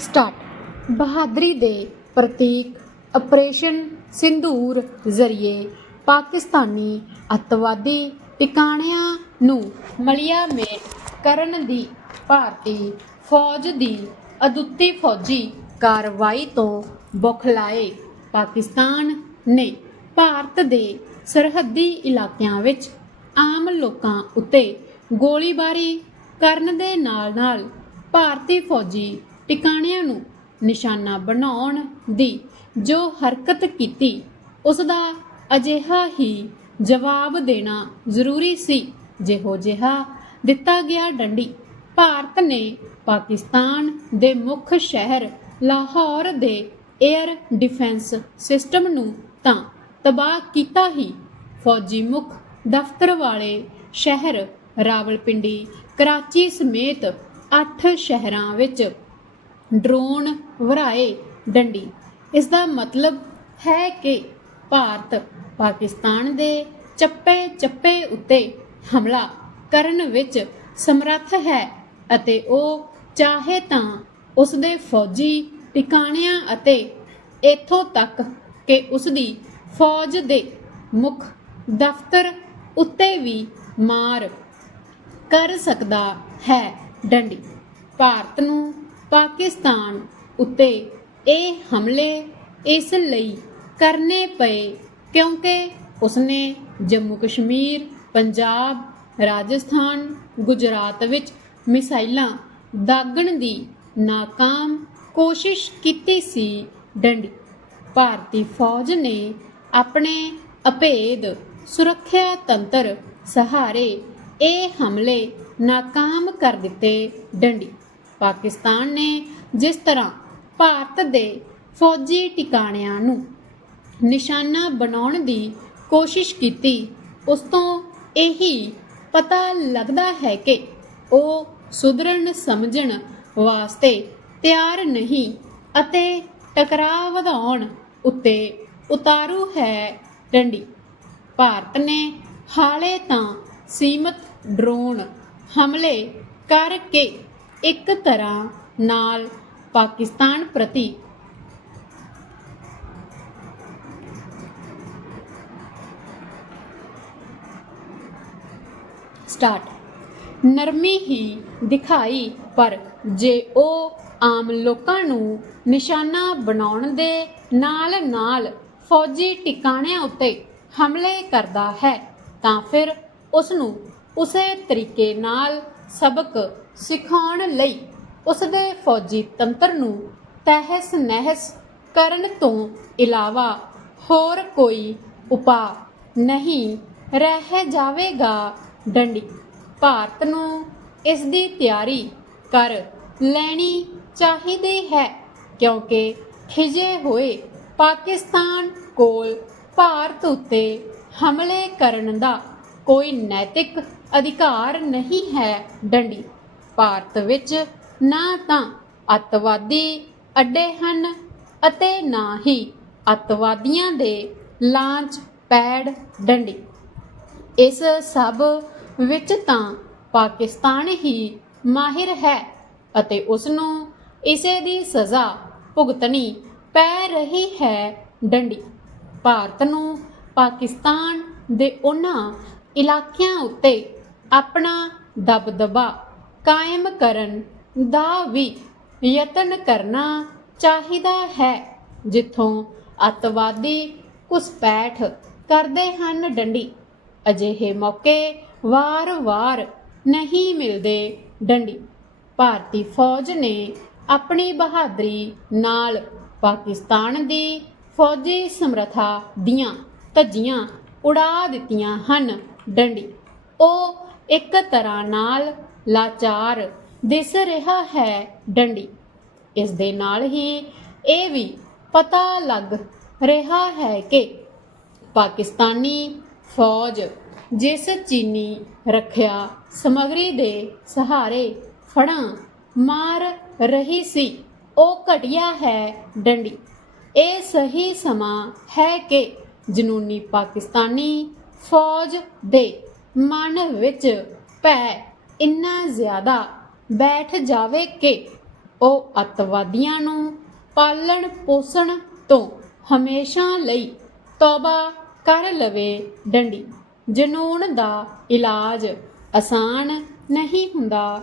Start ਬਹਾਦਰੀ ਦੇ ਪ੍ਰਤੀਕ ਆਪਰੇਸ਼ਨ ਸਿੰਧੂਰ ਜ਼ਰੀਏ ਪਾਕਿਸਤਾਨੀ ਅੱਤਵਾਦੀ ਟਿਕਾਣਿਆਂ ਨੂੰ ਮਲਿਆ ਮੇਟ ਕਰਨ ਦੀ ਭਾਰਤੀ ਫੌਜ ਦੀ ਅਦੁੱਤੀ ਫੌਜੀ ਕਾਰਵਾਈ ਤੋਂ ਬੁਖਲਾਏ ਪਾਕਿਸਤਾਨ ਨੇ ਭਾਰਤ ਦੇ ਸਰਹੱਦੀ ਇਲਾਕਿਆਂ ਵਿੱਚ ਆਮ ਲੋਕਾਂ ਉੱਤੇ ਗੋਲੀਬਾਰੀ ਕਰਨ ਦੇ ਨਾਲ-ਨਾਲ ਭਾਰਤੀ ਫੌਜੀ ਟਿਕਾਣਿਆਂ ਨੂੰ ਨਿਸ਼ਾਨਾ ਬਣਾਉਣ ਦੀ ਜੋ ਹਰਕਤ ਕੀਤੀ ਉਸ ਦਾ ਅਜਿਹਾ ਹੀ ਜਵਾਬ ਦੇਣਾ ਜ਼ਰੂਰੀ ਸੀ। ਜਿਹੋ ਜਿਹਾ ਦਿੱਤਾ ਗਿਆ ਡੰਡੀ, ਭਾਰਤ ਨੇ ਪਾਕਿਸਤਾਨ ਦੇ ਮੁੱਖ ਸ਼ਹਿਰ ਲਾਹੌਰ ਦੇ 에ਅਰ ਡਿਫੈਂਸ ਸਿਸਟਮ ਨੂੰ ਤਾਂ ਤਬਾਹ ਕੀਤਾ ਹੀ। ਫੌਜੀ ਮੁੱਖ ਦਫ਼ਤਰ ਵਾਲੇ ਸ਼ਹਿਰ ਰਾਵਲਪਿੰਡੀ, ਕਰਾਚੀ ਸਮੇਤ 8 ਸ਼ਹਿਰਾਂ ਵਿੱਚ ਡਰੋਨ ਵਰਾਏ ਡੰਡੀ। ਇਸ ਦਾ ਮਤਲਬ ਹੈ ਕਿ ਭਾਰਤ ਪਾਕਿਸਤਾਨ ਦੇ ਚੱਪੇ ਚੱਪੇ ਉੱਤੇ ਹਮਲਾ ਕਰਨ ਵਿੱਚ ਸਮਰੱਥ ਹੈ ਅਤੇ ਉਹ ਚਾਹੇ ਤਾਂ ਉਸ ਦੇ ਫੌਜੀ ਟਿਕਾਣਿਆਂ ਅਤੇ ਇਥੋਂ ਤੱਕ ਕਿ ਉਸ ਦੀ ਫੌਜ ਦੇ ਮੁੱਖ ਦਫ਼ਤਰ ਉੱਤੇ ਵੀ ਮਾਰ ਕਰ ਸਕਦਾ ਹੈ ਡੰਡੀ। ਭਾਰਤ ਨੂੰ ਪਾਕਿਸਤਾਨ ਉੱਤੇ ਇਹ ਹਮਲੇ ਇਸ ਲਈ ਕਰਨੇ ਪਏ ਕਿਉਂਕਿ ਉਸਨੇ ਜੰਮੂ ਕਸ਼ਮੀਰ, ਪੰਜਾਬ, ਰਾਜਸਥਾਨ, ਗੁਜਰਾਤ ਵਿੱਚ ਮਿਸਾਈਲਾਂ ਦਾਗਣ ਦੀ ਨਾਕਾਮ ਕੋਸ਼ਿਸ਼ ਕੀਤੀ ਸੀ। ਡੰਡੀ, ਭਾਰਤੀ ਫੌਜ ਨੇ ਆਪਣੇ ਅਭੇਦ ਸੁਰੱਖਿਆ ਤੰਤਰ ਸਹਾਰੇ ਇਹ ਹਮਲੇ ਨਾਕਾਮ ਕਰ ਦਿੱਤੇ। ਡੰਡੀ ਪਾਕਿਸਤਾਨ ਨੇ ਜਿਸ ਤਰ੍ਹਾਂ ਭਾਰਤ ਦੇ ਫੌਜੀ ਟਿਕਾਣਿਆਂ ਨੂੰ ਨਿਸ਼ਾਨਾ ਬਣਾਉਣ ਦੀ ਕੋਸ਼ਿਸ਼ ਕੀਤੀ, ਉਸ ਤੋਂ ਇਹੀ ਪਤਾ ਲੱਗਦਾ ਹੈ ਕਿ ਉਹ ਸੁਧਰਨ ਸਮਝਣ ਵਾਸਤੇ ਤਿਆਰ ਨਹੀਂ ਅਤੇ ਟਕਰਾਅ ਵਧਾਉਣ ਉੱਤੇ ਉਤਾਰੂ ਹੈ ਡੰਡੀ। ਭਾਰਤ ਨੇ ਹਾਲੇ ਤਾਂ ਸੀਮਤ ਡਰੋਨ ਹਮਲੇ ਕਰਕੇ ਇੱਕ ਤਰ੍ਹਾਂ ਨਾਲ ਪਾਕਿਸਤਾਨ ਪ੍ਰਤੀ। ਸਟਾਰਟ। ਨਰਮੀ ਹੀ ਦਿਖਾਈ, ਪਰ ਜੇ ਉਹ ਆਮ ਲੋਕਾਂ ਨੂੰ ਨਿਸ਼ਾਨਾ ਬਣਾਉਣ ਦੇ ਨਾਲ-ਨਾਲ ਫੌਜੀ ਟਿਕਾਣਿਆਂ ਉੱਤੇ ਹਮਲੇ ਕਰਦਾ ਹੈ, ਤਾਂ ਫਿਰ ਉਸ ਨੂੰ ਉਸੇ ਤਰੀਕੇ ਨਾਲ ਸਬਕ ਸਿਖਾਉਣ ਲਈ ਉਸ ਦੇ ਫੌਜੀ ਤੰਤਰ ਨੂੰ ਤਹਿਸ ਨਹਿਸ ਕਰਨ ਤੋਂ ਇਲਾਵਾ ਹੋਰ ਕੋਈ ਉਪਾਅ ਨਹੀਂ ਰਹਿ ਜਾਵੇਗਾ। ਡੰਡੀ, ਭਾਰਤ ਨੂੰ ਇਸ ਦੀ ਤਿਆਰੀ ਕਰ ਲੈਣੀ ਚਾਹੀਦੀ ਹੈ ਕਿਉਂਕਿ ਖਿਜੇ ਹੋਏ ਪਾਕਿਸਤਾਨ ਕੋਲ ਭਾਰਤ ਉੱਤੇ ਹਮਲੇ ਕਰਨ ਦਾ ਕੋਈ ਨੈਤਿਕ ਅਧਿਕਾਰ ਨਹੀਂ ਹੈ। ਡੰਡੀ ਭਾਰਤ ਵਿੱਚ ਨਾ ਤਾਂ ਅੱਤਵਾਦੀ ਅੱਡੇ ਹਨ ਅਤੇ ਨਾ ਹੀ ਅੱਤਵਾਦੀਆਂ ਦੇ ਲਾਂਚ ਪੈਡ ਡੰਡੀ। ਇਸ ਸਭ ਵਿੱਚ ਤਾਂ ਪਾਕਿਸਤਾਨ ਹੀ ਮਾਹਿਰ ਹੈ ਅਤੇ ਉਸ ਨੂੰ ਇਸੇ ਦੀ ਸਜ਼ਾ ਭੁਗਤਣੀ ਪੈ ਰਹੀ ਹੈ ਡੰਡੀ। ਭਾਰਤ ਨੂੰ ਪਾਕਿਸਤਾਨ ਦੇ ਉਹਨਾਂ ਇਲਾਕਿਆਂ ਉੱਤੇ ਆਪਣਾ ਦਬਦਬਾ ਕਾਇਮ ਕਰਨ ਦਾ ਵੀ ਯਤਨ ਕਰਨਾ ਚਾਹੀਦਾ ਹੈ। ਜਿੱਥੋਂ ਅੱਤਵਾਦੀ ਘੁਸਪੈਠ ਕਰਦੇ ਹਨ ਡੰਡੀ, ਅਜਿਹੇ ਮੌਕੇ ਵਾਰ-ਵਾਰ ਨਹੀਂ ਮਿਲਦੇ ਡੰਡੀ। ਭਾਰਤੀ ਫੌਜ ਨੇ ਆਪਣੀ ਬਹਾਦਰੀ ਨਾਲ ਪਾਕਿਸਤਾਨ ਦੀ ਫੌਜੀ ਸਮਰੱਥਾ ਦੀਆਂ ਧੱਜੀਆਂ ਉਡਾ ਦਿੱਤੀਆਂ ਹਨ ਡੰਡੀ। ਉਹ ਇੱਕ ਤਰ੍ਹਾਂ ਨਾਲ ਲਾਚਾਰ ਦਿਸ ਰਿਹਾ ਹੈ ਡੰਡੀ। ਇਸ ਦੇ ਨਾਲ ਹੀ ਇਹ ਵੀ ਪਤਾ ਲੱਗ ਰਿਹਾ ਹੈ ਕਿ ਪਾਕਿਸਤਾਨੀ ਫੌਜ ਜਿਸ ਚੀਨੀ ਰੱਖਿਆ ਸਮਗਰੀ ਦੇ ਸਹਾਰੇ ਫੜਾਂ ਮਾਰ ਰਹੀ ਸੀ, ਉਹ ਘਟਿਆ ਹੈ ਡੰਡੀ। ਇਹ ਸਹੀ ਸਮਾਂ ਹੈ ਕਿ ਜਨੂਨੀ ਪਾਕਿਸਤਾਨੀ ਫੌਜ ਦੇ ਮਨ ਵਿੱਚ ਭੈ ਇੰਨਾ ਜ਼ਿਆਦਾ ਬੈਠ ਜਾਵੇ ਕਿ ਉਹ ਅੱਤਵਾਦੀਆਂ ਨੂੰ ਪਾਲਣ ਪੋਸਣ ਤੋਂ ਹਮੇਸ਼ਾ ਲਈ ਤੌਬਾ ਕਰ ਲਵੇ ਡੰਡੀ। ਜਨੂਨ ਦਾ ਇਲਾਜ ਆਸਾਨ ਨਹੀਂ ਹੁੰਦਾ।